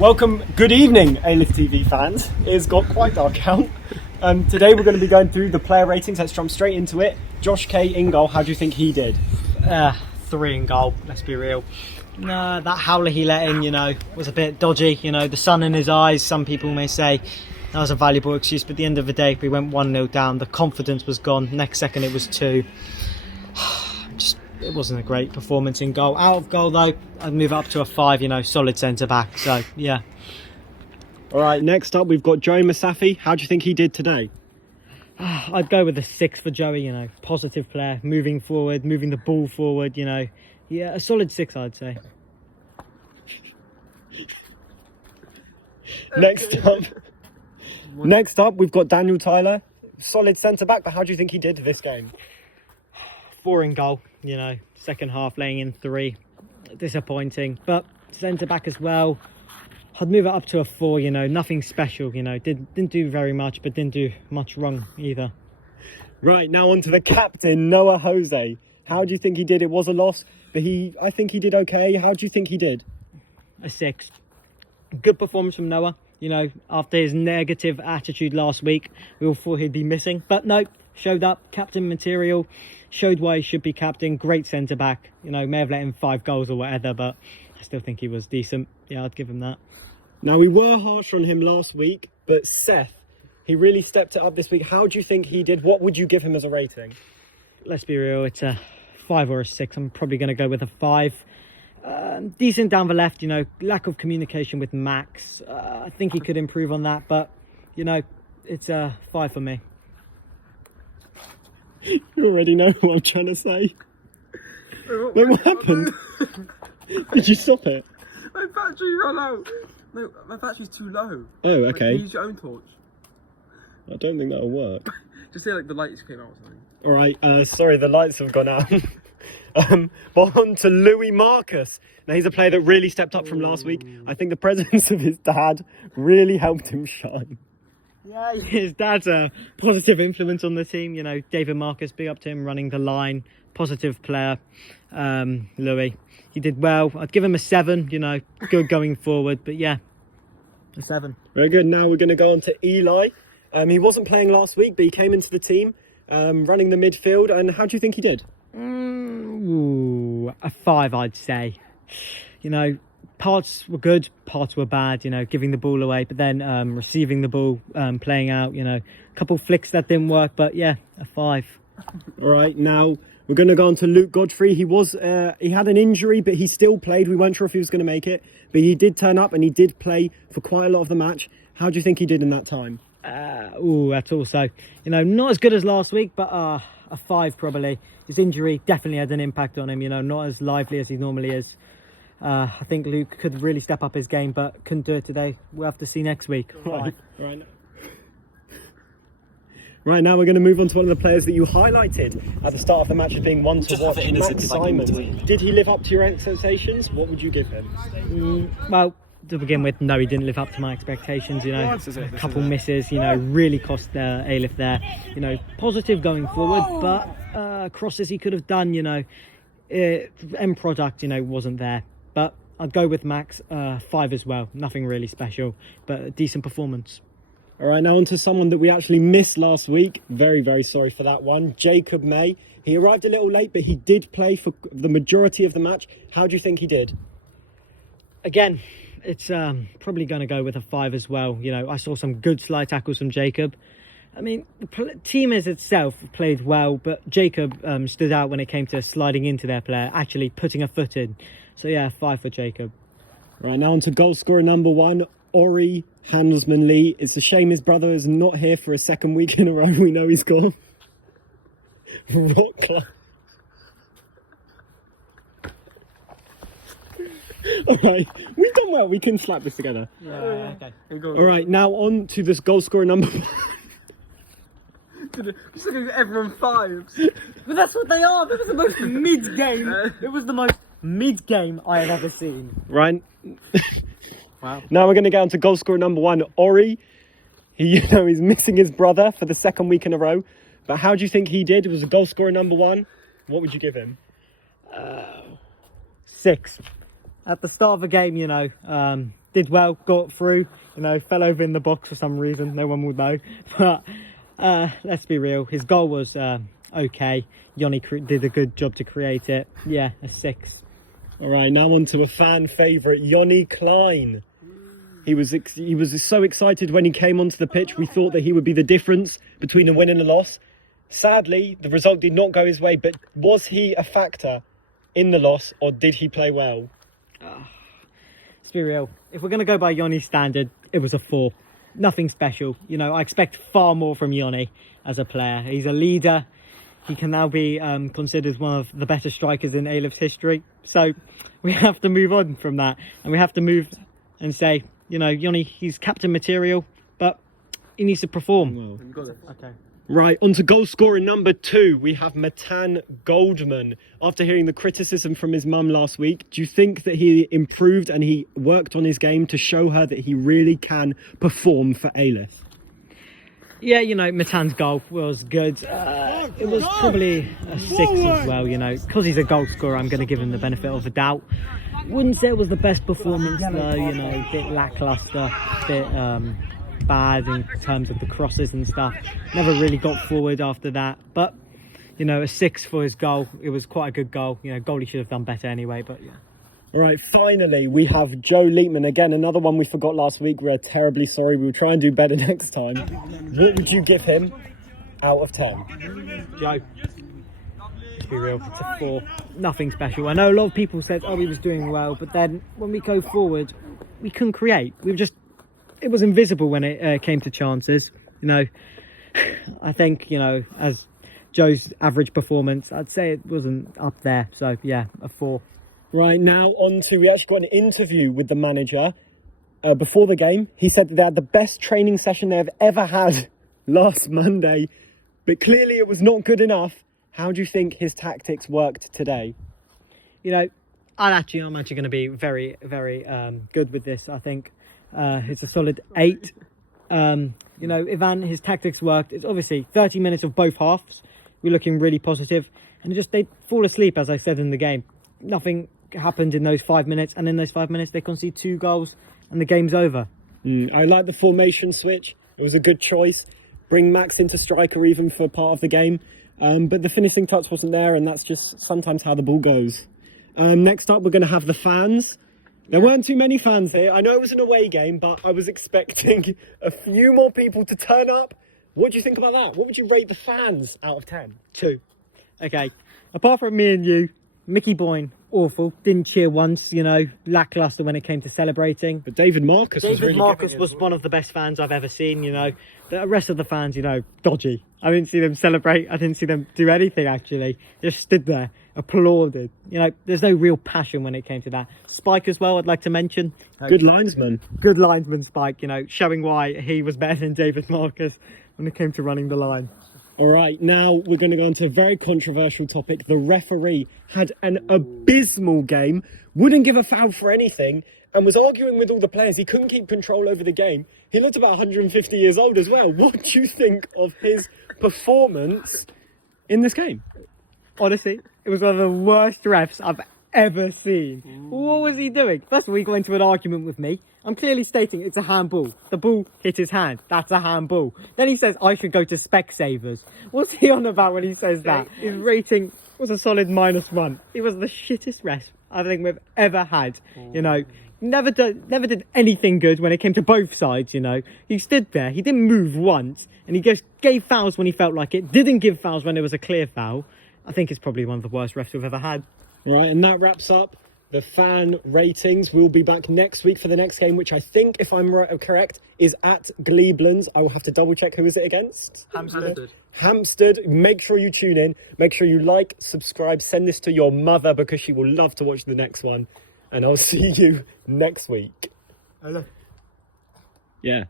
Welcome, good evening, Alyth TV fans. It's got quite dark out. Today we're going to be going through the player ratings. Let's jump straight into it. Josh K in goal, how do you think he did? 3 in goal, let's be real. No, that howler he let in, was a bit dodgy. The sun in his eyes, some people may say that was a valuable excuse, but at the end of the day, we went 1-0 down. The confidence was gone. Next second, it was 2. It wasn't a great performance in goal. Out of goal, though, I'd move up to a 5, solid centre-back. So, yeah. All right, next up, we've got Joey Massafi. How do you think he did today? I'd go with a 6 for Joey, positive player, moving forward, moving the ball forward, Yeah, a solid 6, I'd say. Next up, we've got Daniel Tyler. Solid centre-back, but how do you think he did this game? 4 in goal, second half laying in 3. Disappointing, but centre-back as well. I'd move it up to a 4, nothing special, didn't do very much, but didn't do much wrong either. Right, now on to the captain, Noah Jose. How do you think he did? It was a loss, but I think he did okay. How do you think he did? A 6. Good performance from Noah. After his negative attitude last week, we all thought he'd be missing, but no, showed up, captain material, showed why he should be captain. Great centre back, may have let in 5 goals or whatever, but I still think he was decent. Yeah, I'd give him that. Now, we were harsh on him last week, but Seth, he really stepped it up this week. How do you think he did? What would you give him as a rating? Let's be real, it's a 5 or a 6. I'm probably going to go with a 5. Decent down the left, lack of communication with Max. I think he could improve on that, but, it's a 5 for me. You already know what I'm trying to say. Wait, what happened? Did you stop it? My battery ran out. No, my battery's too low. Oh, okay. Use your own torch. I don't think that'll work. Just say the lights came out or something. All right, sorry, the lights have gone out. But on to Louis Marcus. Now, he's a player that really stepped up from last week. I think the presence of his dad really helped him shine. Yeah, his dad's a positive influence on the team. David Marcus, big up to him, running the line. Positive player. Louis, he did well. I'd give him a 7, good going forward. But yeah, a 7. Very good. Now we're going to go on to Eli. He wasn't playing last week, but he came into the team, running the midfield. And how do you think he did? A 5, I'd say. Parts were good, parts were bad, giving the ball away, but then receiving the ball, playing out, a couple flicks that didn't work, but yeah, a 5. All right, now we're going to go on to Luke Godfrey. He had an injury, but he still played. We weren't sure if he was going to make it, but he did turn up and he did play for quite a lot of the match. How do you think he did in that time? That's also, not as good as last week, but a 5 probably. His injury definitely had an impact on him, not as lively as he normally is. I think Luke could really step up his game, but couldn't do it today. We'll have to see next week. Right now we're going to move on to one of the players that you highlighted at the start of the match as being one to watch, Max Simon. Did he live up to your expectations? What would you give him? Well, to begin with, no, he didn't live up to my expectations. A couple misses, really cost Alyth there. Positive going forward, but crosses he could have done, end product, wasn't there. But I'd go with Max, 5 as well. Nothing really special, but a decent performance. All right, now on to someone that we actually missed last week. Very, very sorry for that one. Jacob May. He arrived a little late, but he did play for the majority of the match. How do you think he did? Again, it's probably going to go with a 5 as well. I saw some good slide tackles from Jacob. I mean, the team as itself played well, but Jacob stood out when it came to sliding into their player, actually putting a foot in. So yeah, 5 for Jacob. Right, now on to goal scorer number 1, Ori Handelsman Lee. It's a shame his brother is not here for a second week in a row. We know he's gone. Rock club. All right, we've done well. We can slap this together. Yeah, okay. All right, now on to this goal scorer number 1. Just looking at everyone 5s. But that's what they are. That was the most mid-game. It was the most mid-game I have ever seen. Right. Wow. Now we're going to get on to goal scorer number 1, Ori. He's missing his brother for the second week in a row. But how do you think he did? It was a goal scorer number 1. What would you give him? 6. At the start of the game, did well, got through, fell over in the box for some reason, no one will know. But let's be real, his goal was okay. Yoni did a good job to create it. Yeah, a 6. All right, now on to a fan favourite, Yoni Klein. He was so excited when he came onto the pitch. We thought that he would be the difference between a win and a loss. Sadly, the result did not go his way, but was he a factor in the loss, or did he play well? Let's be real. If we're going to go by Yoni's standard, it was a 4. Nothing special. I expect far more from Yoni as a player. He's a leader. He can now be considered one of the better strikers in Alyth's history. So we have to move on from that. And we have to move and say, Yoni, he's captain material, but he needs to perform. Okay. Right, on to goal scorer number 2. We have Matan Goldman. After hearing the criticism from his mum last week, do you think that he improved and he worked on his game to show her that he really can perform for Alyth? Yeah, Matan's goal was good. It was probably a 6 as well, because he's a goal scorer, I'm going to give him the benefit of the doubt. Wouldn't say it was the best performance though, a bit lackluster, a bit bad in terms of the crosses and stuff. Never really got forward after that, but a 6 for his goal. It was quite a good goal. Goalie should have done better anyway, but yeah. All right, finally, we have Joe Leitman. Again, another one we forgot last week. We're terribly sorry. We'll try and do better next time. What would you give him out of 10? Joe, let's be real, it's a 4. Nothing special. I know a lot of people said, he was doing well, but then when we go forward, we couldn't create. It was invisible when it came to chances. I think, as Joe's average performance, I'd say it wasn't up there. So, yeah, a 4. Right, now on to, we actually got an interview with the manager before the game. He said that they had the best training session they've ever had last Monday, but clearly it was not good enough. How do you think his tactics worked today? I'm actually going to be very, very good with this. I think it's a solid 8. Ivan, his tactics worked. It's obviously 30 minutes of both halves. We're looking really positive, and they fall asleep, as I said in the game. Nothing happened in those 5 minutes, and in those 5 minutes they concede 2 goals and the game's over. I like the formation switch. It was a good choice. Bring Max into striker even for part of the game, but the finishing touch wasn't there, and that's just sometimes how the ball goes. Next up, we're going to have the fans. There weren't too many fans here. I know it was an away game, but I was expecting a few more people to turn up. What do you think about that? What would you rate the fans out of 10? 2. Okay, apart from me and you, Mickey Boyne, awful. Didn't cheer once, lackluster when it came to celebrating. But David Marcus was one of the best fans I've ever seen, The rest of the fans, dodgy. I didn't see them celebrate. I didn't see them do anything, actually. Just stood there, applauded. There's no real passion when it came to that. Spike as well, I'd like to mention. Good linesman. Good linesman, Spike, showing why he was better than David Marcus when it came to running the line. All right, now we're going to go on to a very controversial topic. The referee had an abysmal game, wouldn't give a foul for anything, and was arguing with all the players. He couldn't keep control over the game. He looked about 150 years old as well. What do you think of his performance in this game? Honestly, it was one of the worst refs I've ever seen. What was he doing? First of all, he got into an argument with me. I'm clearly stating it's a handball. The ball hit his hand. That's a handball. Then he says I should go to Specsavers. What's he on about when he says that? His rating was a solid -1. He was the shittest ref I think we've ever had. Never did anything good when it came to both sides. He stood there. He didn't move once, and he just gave fouls when he felt like it. Didn't give fouls when it was a clear foul. I think it's probably one of the worst refs we've ever had. Right, and that wraps up the fan ratings. We'll be back next week for the next game, which I think, if I'm correct, is at Gleeblands. I will have to double check who is it against. Hampstead. Make sure you tune in. Make sure you like, subscribe, send this to your mother because she will love to watch the next one. And I'll see you next week. Hello. Yeah.